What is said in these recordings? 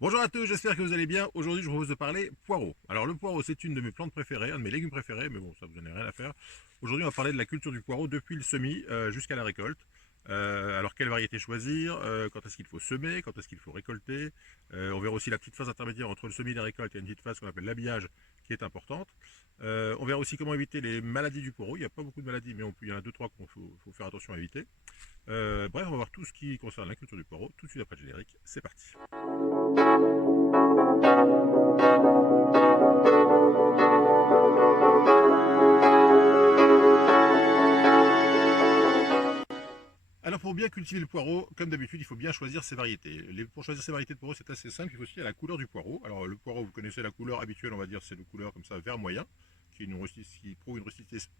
Bonjour à tous, j'espère que vous allez bien. Aujourd'hui, je vous propose de parler poireau. Alors, le poireau, c'est une de mes plantes préférées, un de mes légumes préférés, mais bon, ça vous en est rien à faire. Aujourd'hui, on va parler de la culture du poireau depuis le semis jusqu'à la récolte. Alors, quelle variété choisir, quand est-ce qu'il faut semer, quand est-ce qu'il faut récolter. On verra aussi la petite phase intermédiaire entre le semis et la récolte. Il y a une petite phase qu'on appelle l'habillage qui est importante. On verra aussi comment éviter les maladies du poireau. Il n'y a pas beaucoup de maladies, mais il y en a deux, trois qu'il faut faire attention à éviter. Bref, on va voir tout ce qui concerne la culture du poireau tout de suite après le générique. C'est parti. Alors pour bien cultiver le poireau, comme d'habitude, il faut bien choisir ses variétés. Pour choisir ses variétés de poireau, c'est assez simple, il faut aussi à la couleur du poireau. Alors le poireau, vous connaissez la couleur habituelle, on va dire, c'est une couleur comme ça, vert moyen, qui prouve une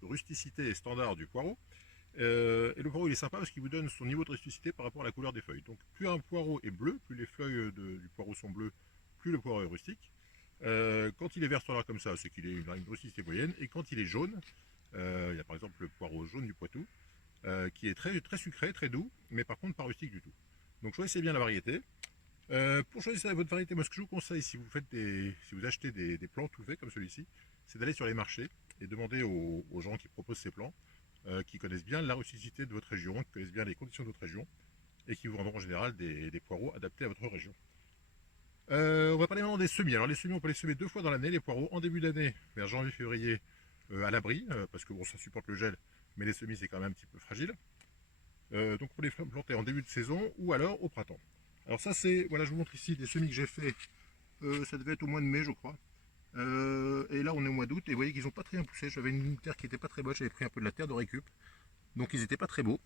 rusticité standard du poireau. Et le poireau, il est sympa parce qu'il vous donne son niveau de rusticité par rapport à la couleur des feuilles. Donc plus un poireau est bleu, plus les feuilles du poireau sont bleues, plus le poireau est rustique. Quand il est vert standard comme ça, c'est qu'il est une rusticité moyenne. Et quand il est jaune, il y a par exemple le poireau jaune du Poitou, qui est très, très sucré, très doux, mais par contre pas rustique du tout. Donc choisissez bien la variété. Pour choisir votre variété, moi ce que je vous conseille si vous achetez des plants tout faits comme celui-ci, c'est d'aller sur les marchés et demander aux gens qui proposent ces plants, qui connaissent bien la rusticité de votre région, qui connaissent bien les conditions de votre région, et qui vous vendront en général des poireaux adaptés à votre région. On va parler maintenant des semis. Alors les semis, on peut les semer deux fois dans l'année, les poireaux, en début d'année, vers janvier-février, à l'abri, parce que bon, ça supporte le gel, mais les semis c'est quand même un petit peu fragile. Donc pour les planter en début de saison ou alors au printemps. Alors ça c'est, voilà, je vous montre ici des semis que j'ai fait, ça devait être au mois de mai je crois. Et là on est au mois d'août et vous voyez qu'ils n'ont pas très bien poussé. J'avais une terre qui n'était pas très bonne, j'avais pris un peu de la terre de récup, donc ils n'étaient pas très beaux.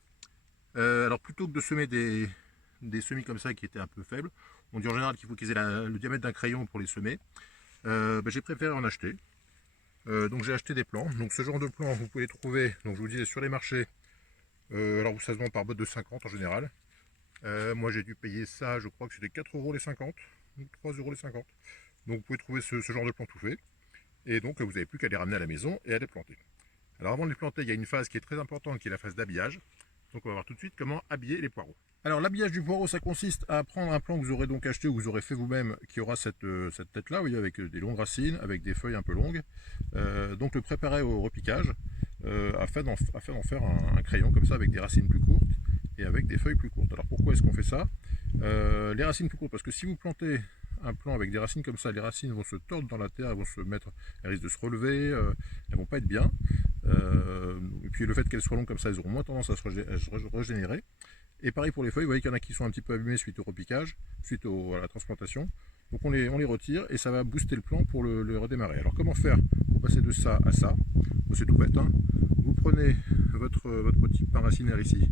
Alors plutôt que de semer des semis comme ça qui étaient un peu faibles, on dit en général qu'il faut qu'ils aient le diamètre d'un crayon pour les semer. J'ai préféré en acheter. Donc j'ai acheté des plants. Donc ce genre de plants vous pouvez les trouver, donc je vous disais, sur les marchés. Alors ça se vend par boîte de 50 en général. Moi j'ai dû payer ça, je crois que c'était 4 € les 50, ou 3 € les 50. Donc vous pouvez trouver ce genre de plant tout fait. Et donc vous n'avez plus qu'à les ramener à la maison et à les planter. Alors avant de les planter, il y a une phase qui est très importante qui est la phase d'habillage. Donc on va voir tout de suite comment habiller les poireaux. Alors l'habillage du poireau, ça consiste à prendre un plant que vous aurez donc acheté ou que vous aurez fait vous-même, qui aura cette tête-là, vous voyez, avec des longues racines, avec des feuilles un peu longues. Donc le préparer au repiquage, afin d'en faire un crayon comme ça avec des racines plus courtes et avec des feuilles plus courtes. Alors pourquoi est-ce qu'on fait ça? Les racines plus courtes, parce que si vous plantez un plant avec des racines comme ça, les racines vont se tordre dans la terre, elles risquent de se relever, elles vont pas être bien. Et puis le fait qu'elles soient longues comme ça, elles auront moins tendance à se régénérer. Et pareil pour les feuilles, vous voyez qu'il y en a qui sont un petit peu abîmées suite au repiquage, à la transplantation. Donc on les retire et ça va booster le plant pour le redémarrer. Alors comment faire pour passer de ça à ça? Bon, c'est tout bête, hein. Vous prenez votre petit pain racinaire ici,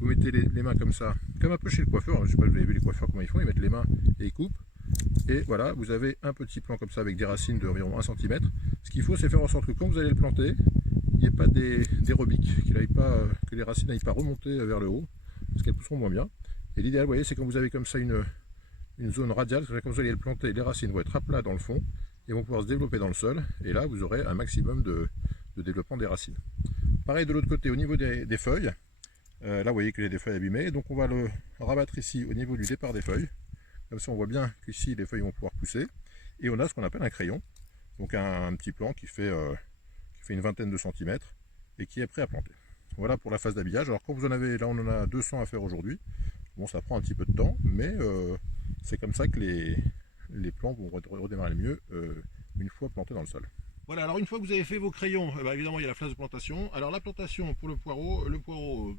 vous mettez les mains comme ça, comme un peu chez le coiffeur. Je ne sais pas si vous avez vu les coiffeurs comment ils font, ils mettent les mains et ils coupent. Et voilà, vous avez un petit plant comme ça avec des racines d'environ 1 cm. Ce qu'il faut, c'est faire en sorte que quand vous allez le planter, il n'y ait pas des rebiques, que les racines n'aillent pas remonter vers le haut, parce qu'elles pousseront moins bien. Et l'idéal, vous voyez, c'est quand vous avez comme ça une zone radiale, c'est quand vous allez le planter, les racines vont être à plat dans le fond et vont pouvoir se développer dans le sol. Et là, vous aurez un maximum de développement des racines. Pareil de l'autre côté, au niveau des feuilles, là, vous voyez qu'il y a des feuilles abîmées, donc on va le rabattre ici au niveau du départ des feuilles. Comme ça, on voit bien qu'ici, les feuilles vont pouvoir pousser. Et on a ce qu'on appelle un crayon, donc un petit plant qui fait une vingtaine de centimètres et qui est prêt à planter. Voilà pour la phase d'habillage. Alors quand vous en avez, là on en a 200 à faire aujourd'hui. Bon, ça prend un petit peu de temps, mais c'est comme ça que les plants vont redémarrer le mieux une fois plantés dans le sol. Voilà, alors une fois que vous avez fait vos crayons, évidemment il y a la phase de plantation. Alors la plantation pour le poireau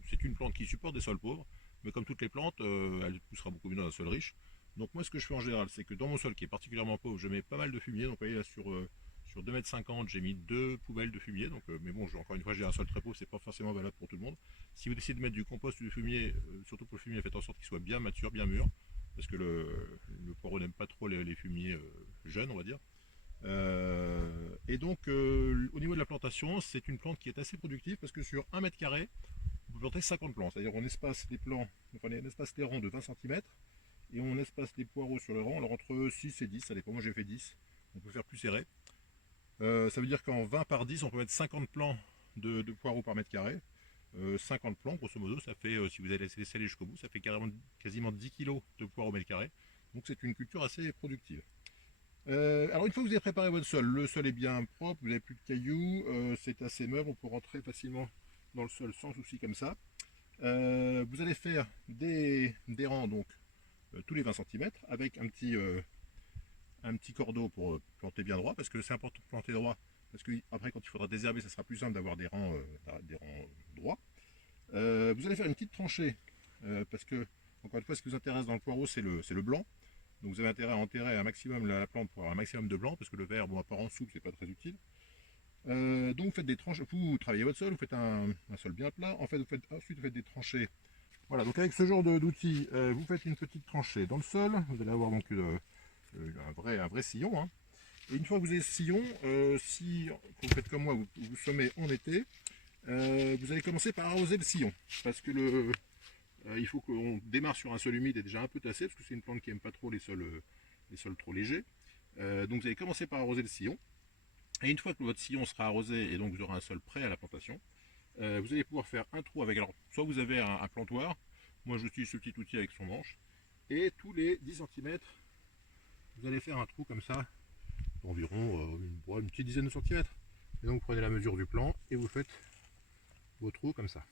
c'est une plante qui supporte des sols pauvres, mais comme toutes les plantes, elle poussera beaucoup mieux dans un sol riche. Donc moi ce que je fais en général, c'est que dans mon sol qui est particulièrement pauvre, je mets pas mal de fumier. Donc vous voyez là sur 2,50 m, j'ai mis 2 poubelles de fumier. Donc, mais bon, encore une fois, j'ai un sol très pauvre, c'est pas forcément valable pour tout le monde. Si vous décidez de mettre du compost ou du fumier, surtout pour le fumier, faites en sorte qu'il soit bien mature, bien mûr, parce que le poireau n'aime pas trop les fumiers jeunes, on va dire. Et donc, au niveau de la plantation, c'est une plante qui est assez productive parce que sur 1 m², on peut planter 50 plants. C'est-à-dire on espace les plants, enfin on espace les rangs de 20 cm et on espace les poireaux sur le rang, alors entre 6 et 10, ça dépend, moi j'ai fait 10, on peut faire plus serré. Ça veut dire qu'en 20 par 10, on peut mettre 50 plants de poireaux par mètre carré. 50 plants, grosso modo, ça fait, si vous allez laisser aller jusqu'au bout, ça fait quasiment 10 kg de poireaux au mètre carré. Donc c'est une culture assez productive. Alors une fois que vous avez préparé votre sol, le sol est bien propre, vous n'avez plus de cailloux, c'est assez meuble, on peut rentrer facilement dans le sol sans souci comme ça. Vous allez faire des rangs donc tous les 20 cm avec un petit cordeau pour planter bien droit, parce que c'est important de planter droit, parce que après quand il faudra désherber, ça sera plus simple d'avoir des rangs droits. Vous allez faire une petite tranchée, parce que, encore une fois, ce qui vous intéresse dans le poireau, c'est le blanc. Donc vous avez intérêt à enterrer un maximum la plante pour avoir un maximum de blanc, parce que le vert, bon, à part en soupe, c'est pas très utile. Donc vous faites des tranchées, vous travaillez votre sol, vous faites un sol bien plat, en fait, ensuite vous faites des tranchées. Voilà, donc avec ce genre d'outils, vous faites une petite tranchée dans le sol, vous allez avoir donc un vrai sillon, hein. Et une fois que vous avez ce sillon, si vous faites comme moi, vous semez en été, vous allez commencer par arroser le sillon, parce que il faut qu'on démarre sur un sol humide et déjà un peu tassé, parce que c'est une plante qui n'aime pas trop les sols trop légers. Donc vous allez commencer par arroser le sillon, et une fois que votre sillon sera arrosé et donc vous aurez un sol prêt à la plantation, vous allez pouvoir faire un trou avec, alors soit vous avez un plantoir, moi j'utilise ce petit outil avec son manche, et tous les 10 cm, vous allez faire un trou comme ça, d'environ une petite dizaine de centimètres. Et donc vous prenez la mesure du plan et vous faites vos trous comme ça.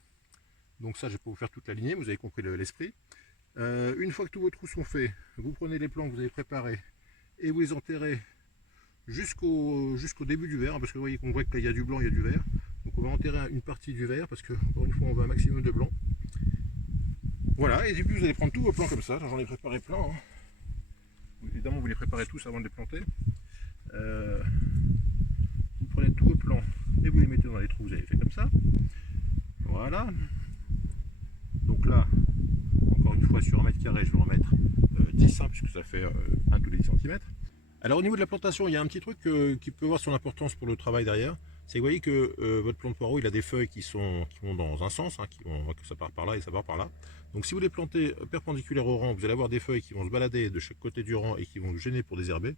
Donc ça, je ne vais pas vous faire toute la lignée, vous avez compris l'esprit. Une fois que tous vos trous sont faits, vous prenez les plants que vous avez préparés et vous les enterrez jusqu'au début du vert, parce que vous voyez qu'on voit que là il y a du blanc, il y a du vert. Donc on va enterrer une partie du vert, parce que encore une fois on veut un maximum de blanc. Voilà, et puis vous allez prendre tous vos plants comme ça, j'en ai préparé plein, hein. Évidemment vous les préparez tous avant de les planter. Vous prenez tous vos plants et vous les mettez dans les trous que vous avez fait comme ça. Voilà. Donc là, encore une fois, sur 1 mètre carré, je vais en mettre 10, hein, puisque ça fait 1 tous les 10 cm. Alors au niveau de la plantation, il y a un petit truc qui peut avoir son importance pour le travail derrière. C'est que vous voyez que votre plant de poireau, il a des feuilles qui vont dans un sens, hein, que ça part par là et ça part par là. Donc si vous les plantez perpendiculaires au rang, vous allez avoir des feuilles qui vont se balader de chaque côté du rang et qui vont vous gêner pour désherber.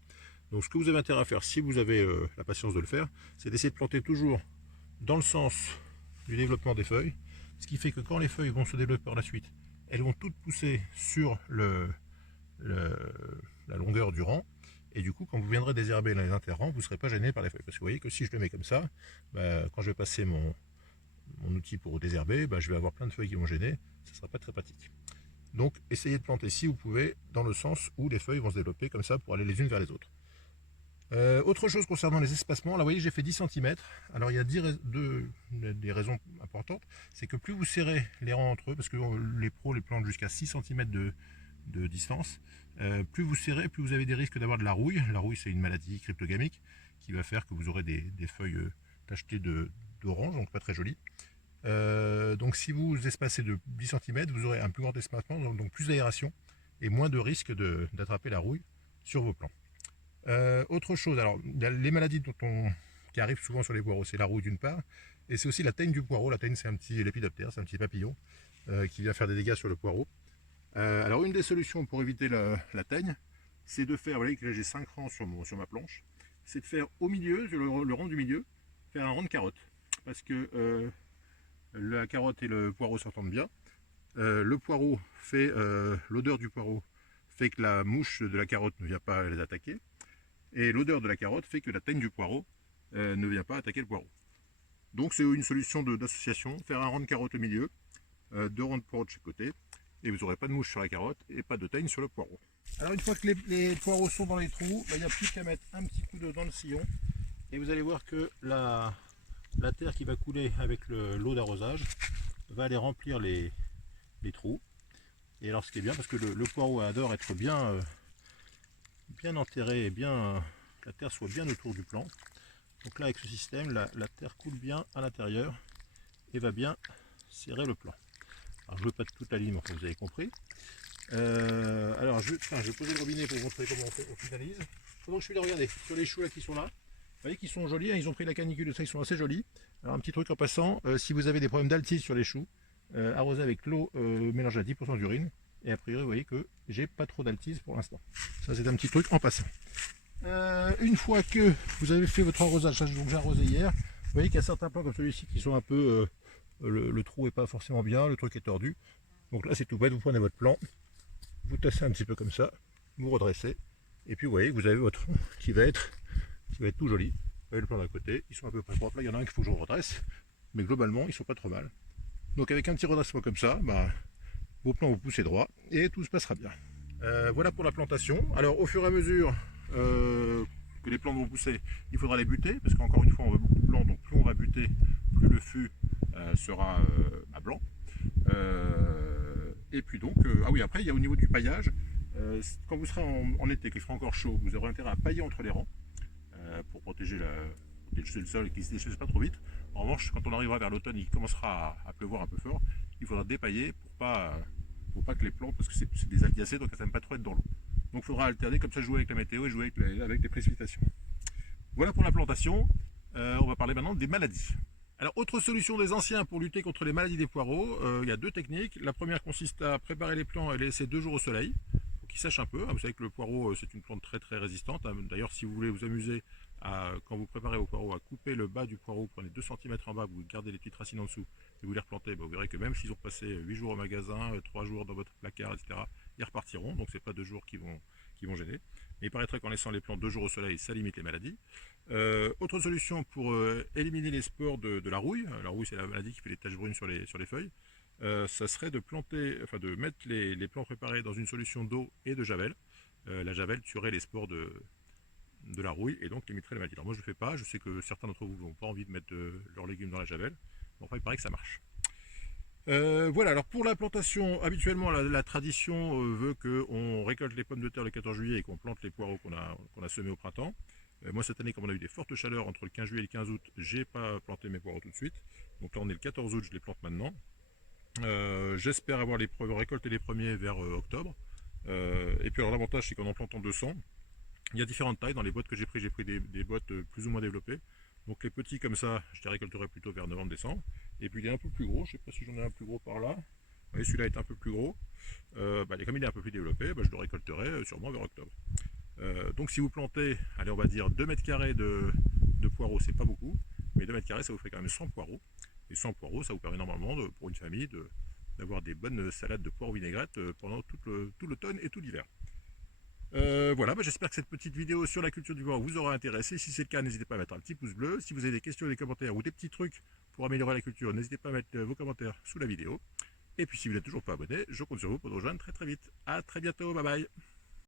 Donc ce que vous avez intérêt à faire, si vous avez la patience de le faire, c'est d'essayer de planter toujours dans le sens du développement des feuilles. Ce qui fait que quand les feuilles vont se développer par la suite, elles vont toutes pousser sur la longueur du rang. Et du coup, quand vous viendrez désherber dans les interrangs, vous ne serez pas gêné par les feuilles. Parce que vous voyez que si je le mets comme ça, quand je vais passer mon outil pour désherber, je vais avoir plein de feuilles qui vont gêner. Ce ne sera pas très pratique. Donc, essayez de planter si vous pouvez dans le sens où les feuilles vont se développer comme ça pour aller les unes vers les autres. Autre chose concernant les espacements, là vous voyez j'ai fait 10 cm. Alors il y a des raisons importantes. C'est que plus vous serrez les rangs entre eux, parce que les pros les plantent jusqu'à 6 cm de distance, plus vous serrez, plus vous avez des risques d'avoir de la rouille. La rouille c'est une maladie cryptogamique qui va faire que vous aurez des feuilles tachetées d'orange, donc pas très jolies. Donc si vous espacez de 10 cm, vous aurez un plus grand espacement, donc plus d'aération et moins de risque d'attraper la rouille sur vos plants. Autre chose, alors il y a les maladies qui arrivent souvent sur les poireaux, c'est la rouille d'une part, et c'est aussi la teigne du poireau. La teigne c'est un petit lépidoptère, c'est un petit papillon qui vient faire des dégâts sur le poireau. Alors une des solutions pour éviter la teigne, c'est de faire, vous voyez que j'ai 5 rangs sur ma planche, c'est de faire au milieu, sur le rang du milieu, faire un rang de carotte, parce que la carotte et le poireau s'entendent bien. Le poireau fait, l'odeur du poireau fait que la mouche de la carotte ne vient pas les attaquer. Et l'odeur de la carotte fait que la teigne du poireau ne vient pas attaquer le poireau. Donc c'est une solution d'association, faire un rang de carotte au milieu, 2 rangs de poireaux de chaque côté, et vous n'aurez pas de mouche sur la carotte et pas de teigne sur le poireau. Alors une fois que les poireaux sont dans les trous, il n'y a plus qu'à mettre un petit coup d'eau dans le sillon, et vous allez voir que la terre qui va couler avec l'eau d'arrosage va aller remplir les trous. Et alors ce qui est bien, parce que le poireau adore être bien enterré et la terre soit bien autour du plant. Donc là avec ce système, la terre coule bien à l'intérieur et va bien serrer le plant. Alors je ne veux pas toute la ligne, vous avez compris. Alors je vais poser le robinet pour vous montrer comment on finalise. Donc je suis là, regardez, sur les choux là qui sont là. Vous voyez qu'ils sont jolis, hein, ils ont pris la canicule, ça ils sont assez jolis. Alors un petit truc en passant, si vous avez des problèmes d'altise sur les choux, arrosez avec l'eau mélangée à 10% d'urine. Et a priori, vous voyez que j'ai pas trop d'altise pour l'instant. Ça, c'est un petit truc en passant. Une fois que vous avez fait votre arrosage, donc j'ai arrosé hier, vous voyez qu'il y a certains plants comme celui-ci qui sont un peu... le trou est pas forcément bien, le truc est tordu. Donc là, c'est tout bête, vous prenez votre plant, vous tassez un petit peu comme ça, vous redressez, et puis vous voyez que vous avez votre tronc qui va être tout joli. Vous voyez le plan d'à côté, ils sont à peu près propres. Là, il y en a un qu'il faut que je redresse, mais globalement, ils sont pas trop mal. Donc avec un petit redressement comme ça, bah, vos plants vont pousser droit et tout se passera bien. Voilà pour la plantation. Alors au fur et à mesure que les plantes vont pousser, il faudra les buter, parce qu'encore une fois, on veut beaucoup de blanc, donc plus on va buter, plus le fût sera à blanc. Et puis donc, ah oui, après, il y a au niveau du paillage, quand vous serez en été, qu'il fera encore chaud, vous aurez intérêt à pailler entre les rangs pour protéger le sol et qu'il ne se déchèse pas trop vite. En revanche, quand on arrivera vers l'automne, il commencera à pleuvoir un peu fort, il faudra dépailler pour pas que les plantes, parce que c'est des algiacées, donc elles n'aiment pas trop être dans l'eau. Donc il faudra alterner, comme ça jouer avec la météo et jouer avec les précipitations. Voilà pour la plantation. On va parler maintenant des maladies. Alors, autre solution des anciens pour lutter contre les maladies des poireaux, il y a deux techniques. La première consiste à préparer les plants et les laisser 2 jours au soleil pour qu'ils sèchent un peu. Vous savez que le poireau, c'est une plante très très résistante. D'ailleurs, si vous voulez vous amuser quand vous préparez vos poireaux à couper le bas du poireau, vous prenez 2 cm en bas, vous gardez les petites racines en dessous et vous les replantez, vous verrez que même s'ils ont passé 8 jours au magasin, 3 jours dans votre placard, etc., ils repartiront. Donc, c'est pas 2 jours qui vont gêner. Mais il paraîtrait qu'en laissant les plants 2 jours au soleil, ça limite les maladies. Autre solution pour éliminer les spores de la rouille. La rouille, c'est la maladie qui fait les taches brunes sur les feuilles. Ça serait de mettre les plants préparés dans une solution d'eau et de javel. La javel tuerait les spores de la rouille et donc limiterait les maladies. Alors moi je ne le fais pas, je sais que certains d'entre vous n'ont pas envie de mettre leurs légumes dans la javel. Bon, enfin il paraît que ça marche. Voilà, alors pour la plantation, habituellement la tradition veut qu'on récolte les pommes de terre le 14 juillet et qu'on plante les poireaux qu'on a semés au printemps. Moi cette année, comme on a eu des fortes chaleurs entre le 15 juillet et le 15 août, j'ai pas planté mes poireaux tout de suite. Donc là on est le 14 août, je les plante maintenant. J'espère avoir récolté les premiers vers octobre. Et puis alors l'avantage c'est qu'en en plantant 200, il y a différentes tailles. Dans les boîtes que j'ai pris des boîtes plus ou moins développées. Donc les petits comme ça, je les récolterai plutôt vers novembre-décembre. Et puis il est un peu plus gros, je ne sais pas si j'en ai un plus gros par là. Oui, celui-là est un peu plus gros. Comme il est un peu plus développé, je le récolterai sûrement vers octobre. Donc si vous plantez, allez on va dire 2 mètres carrés de poireaux, c'est pas beaucoup, mais 2 mètres carrés ça vous fait quand même 100 poireaux. Et 100 poireaux, ça vous permet normalement pour une famille d'avoir des bonnes salades de poireaux vinaigrette pendant tout l'automne et tout l'hiver. Voilà, j'espère que cette petite vidéo sur la culture du poireau vous aura intéressé. Si c'est le cas, n'hésitez pas à mettre un petit pouce bleu. Si vous avez des questions, des commentaires ou des petits trucs pour améliorer la culture, n'hésitez pas à mettre vos commentaires sous la vidéo. Et puis si vous n'êtes toujours pas abonné, je compte sur vous pour nous rejoindre très très vite. A très bientôt, bye bye.